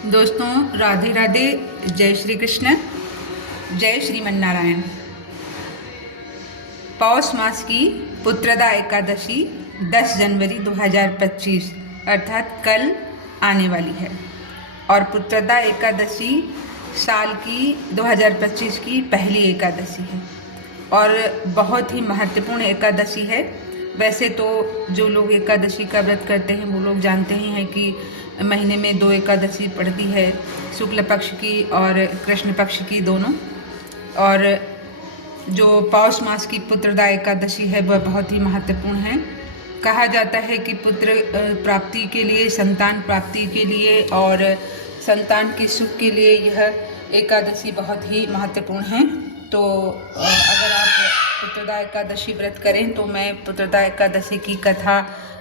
दोस्तों, राधे राधे। जय श्री कृष्ण, जय श्रीमन नारायण। पौष मास की पुत्रदा एकादशी 10 जनवरी 2025 अर्थात कल आने वाली है और पुत्रदा एकादशी साल की 2025 की पहली एकादशी है और बहुत ही महत्वपूर्ण एकादशी है। वैसे तो जो लोग एकादशी का व्रत करते हैं वो लोग जानते ही हैं कि महीने में 2 एकादशी पड़ती है, शुक्ल पक्ष की और कृष्ण पक्ष की दोनों। और जो पौष मास की पुत्रदा एकादशी है वह बहुत ही महत्वपूर्ण है। कहा जाता है कि पुत्र प्राप्ति के लिए, संतान प्राप्ति के लिए और संतान के सुख के लिए यह एकादशी बहुत ही महत्वपूर्ण है। तो अगर आप पुत्रदा एकादशी व्रत करें तो मैं पुत्रदा एकादशी की कथा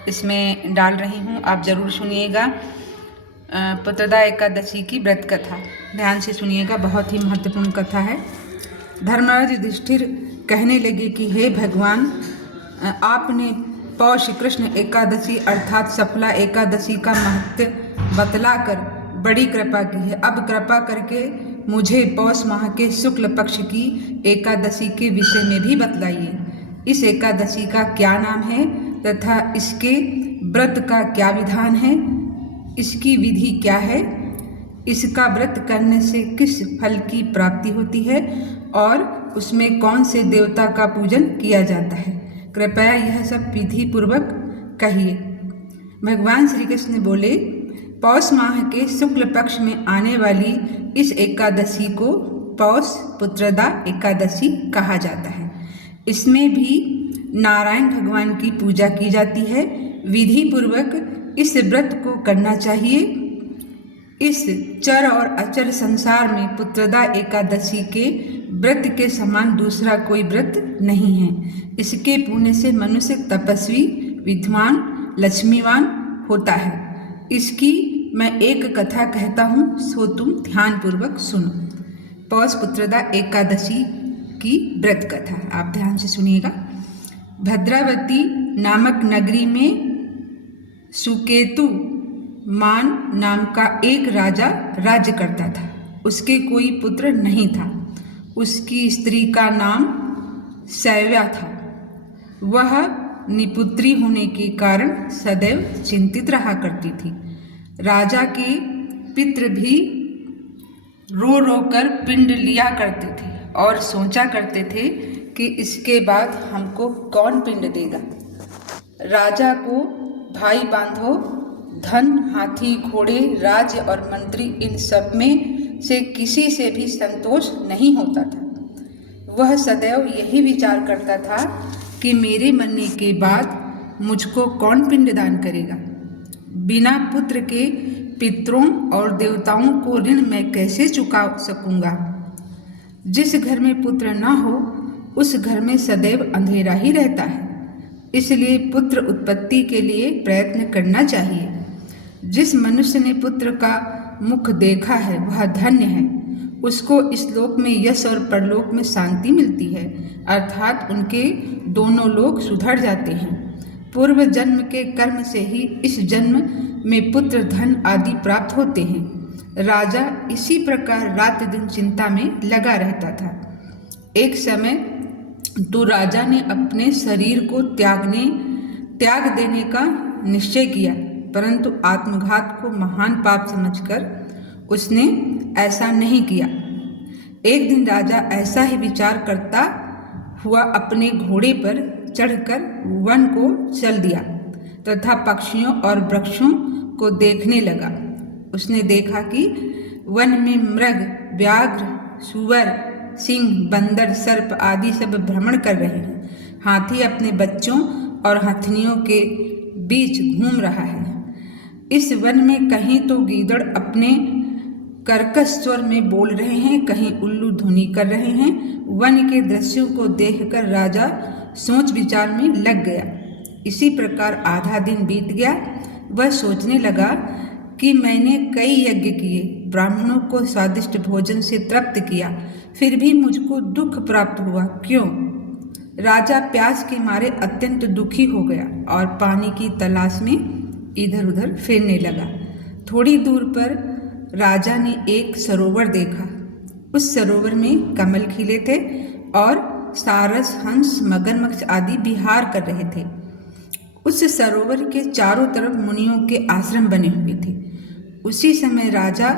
इसमें डाल रही हूँ, आप ज़रूर सुनिएगा। पुत्रदा एकादशी की व्रत कथा ध्यान से सुनिएगा, बहुत ही महत्वपूर्ण कथा है। धर्मराज युधिष्ठिर कहने लगे कि हे भगवान, आपने पौष कृष्ण एकादशी अर्थात सफला एकादशी का महत्व बतलाकर बड़ी कृपा की है। अब कृपा करके मुझे पौष माह के शुक्ल पक्ष की एकादशी के विषय में भी बतलाइए। इस एकादशी का क्या नाम है तथा इसके व्रत का क्या विधान है, इसकी विधि क्या है, इसका व्रत करने से किस फल की प्राप्ति होती है और उसमें कौन से देवता का पूजन किया जाता है। कृपया यह सब विधि पूर्वक कहिए। भगवान श्री कृष्ण बोले, पौष माह के शुक्ल पक्ष में आने वाली इस एकादशी को पौष पुत्रदा एकादशी कहा जाता है। इसमें भी नारायण भगवान की पूजा की जाती है। विधि पूर्वक इस व्रत को करना चाहिए। इस चर और अचर संसार में पुत्रदा एकादशी के व्रत के समान दूसरा कोई व्रत नहीं है। इसके पुण्य से मनुष्य तपस्वी, विद्वान, लक्ष्मीवान होता है। इसकी मैं एक कथा कहता हूँ, सो तुम ध्यान पूर्वक सुनो। पौष पुत्रदा एकादशी की व्रत कथा आप ध्यान से सुनिएगा। भद्रावती नामक नगरी में सुकेतु मान नाम का एक राजा राज्य करता था। उसके कोई पुत्र नहीं था। उसकी स्त्री का नाम शैव्या था। वह निपुत्री होने के कारण सदैव चिंतित रहा करती थी। राजा के पितृ भी रो रो कर पिंड लिया करते थे और सोचा करते थे कि इसके बाद हमको कौन पिंड देगा। राजा को भाई बंधु, धन, हाथी, घोड़े, राज्य और मंत्री, इन सब में से किसी से भी संतोष नहीं होता था। वह सदैव यही विचार करता था कि मेरे मरने के बाद मुझको कौन पिंडदान करेगा। बिना पुत्र के पितरों और देवताओं को ऋण मैं कैसे चुका सकूंगा। जिस घर में पुत्र न हो उस घर में सदैव अंधेरा ही रहता है। इसलिए पुत्र उत्पत्ति के लिए प्रयत्न करना चाहिए। जिस मनुष्य ने पुत्र का मुख देखा है वह धन्य है। उसको इस लोक में यश और परलोक में शांति मिलती है, अर्थात उनके दोनों लोक सुधर जाते हैं। पूर्व जन्म के कर्म से ही इस जन्म में पुत्र, धन आदि प्राप्त होते हैं। राजा इसी प्रकार रात दिन चिंता में लगा रहता था। एक समय तो राजा ने अपने शरीर को त्याग देने का निश्चय किया, परंतु आत्मघात को महान पाप समझकर उसने ऐसा नहीं किया। एक दिन राजा ऐसा ही विचार करता हुआ अपने घोड़े पर चढ़कर वन को चल दिया तथा पक्षियों और वृक्षों को देखने लगा। उसने देखा कि वन में मृग, व्याघ्र, सूअर, सिंह, बंदर, सर्प आदि सब भ्रमण कर रहे हैं। हाथी अपने बच्चों और हथनियों के बीच घूम रहा है। इस वन में कहीं तो गीदड़ अपने कर्कश स्वर में बोल रहे हैं, कहीं उल्लू ध्वनि कर रहे हैं। वन के दृश्यों को देखकर राजा सोच विचार में लग गया। इसी प्रकार आधा दिन बीत गया। वह सोचने लगा कि मैंने कई यज्ञ किए, ब्राह्मणों को स्वादिष्ट भोजन से तृप्त किया, फिर भी मुझको दुख प्राप्त हुआ, क्यों? राजा प्यास के मारे अत्यंत दुखी हो गया और पानी की तलाश में इधर उधर फिरने लगा। थोड़ी दूर पर राजा ने एक सरोवर देखा। उस सरोवर में कमल खिले थे और सारस, हंस, मगरमच्छ आदि विहार कर रहे थे। उस सरोवर के चारों तरफ मुनियों के आश्रम बने हुए थे। उसी समय राजा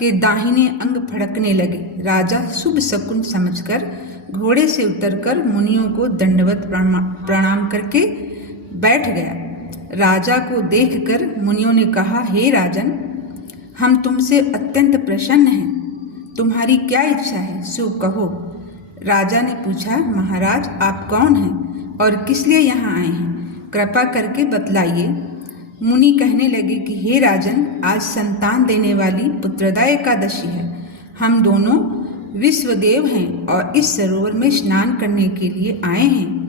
के दाहिने अंग फड़कने लगे। राजा शुभ शकुन समझकर घोड़े से उतरकर मुनियों को दंडवत प्रणाम करके बैठ गया। राजा को देखकर मुनियों ने कहा, हे राजन, हम तुमसे अत्यंत प्रसन्न हैं। तुम्हारी क्या इच्छा है, सो कहो। राजा ने पूछा, महाराज, आप कौन हैं और किस लिए यहाँ आए हैं? कृपा करके बतलाइए। मुनि कहने लगे कि हे राजन, आज संतान देने वाली पुत्रदा एकादशी है। हम दोनों विश्वदेव हैं और इस सरोवर में स्नान करने के लिए आए हैं।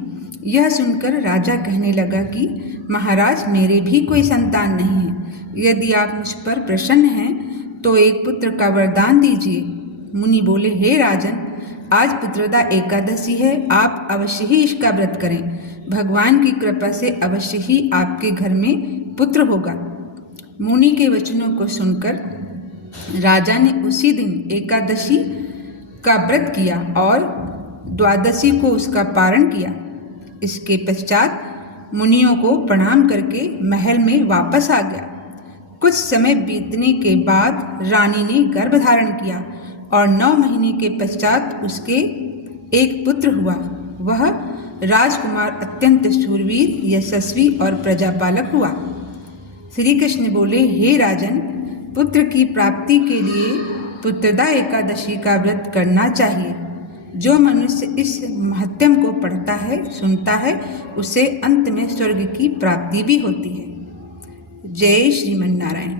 यह सुनकर राजा कहने लगा कि महाराज, मेरे भी कोई संतान नहीं है। यदि आप मुझ पर प्रसन्न हैं तो एक पुत्र का वरदान दीजिए। मुनि बोले, हे राजन, आज पुत्रदा एकादशी है, आप अवश्य ही इसका व्रत करें। भगवान की कृपा से अवश्य ही आपके घर में पुत्र होगा। मुनि के वचनों को सुनकर राजा ने उसी दिन एकादशी का व्रत किया और द्वादशी को उसका पारण किया। इसके पश्चात मुनियों को प्रणाम करके महल में वापस आ गया। कुछ समय बीतने के बाद रानी ने गर्भ धारण किया और 9 महीने के पश्चात उसके एक पुत्र हुआ। वह राजकुमार अत्यंत शूरवीर, यशस्वी और प्रजापालक हुआ। श्री कृष्ण बोले, हे राजन, पुत्र की प्राप्ति के लिए पुत्रदा एकादशी का व्रत करना चाहिए। जो मनुष्य इस महत्म को पढ़ता है, सुनता है, उसे अंत में स्वर्ग की प्राप्ति भी होती है। जय श्रीमन नारायण।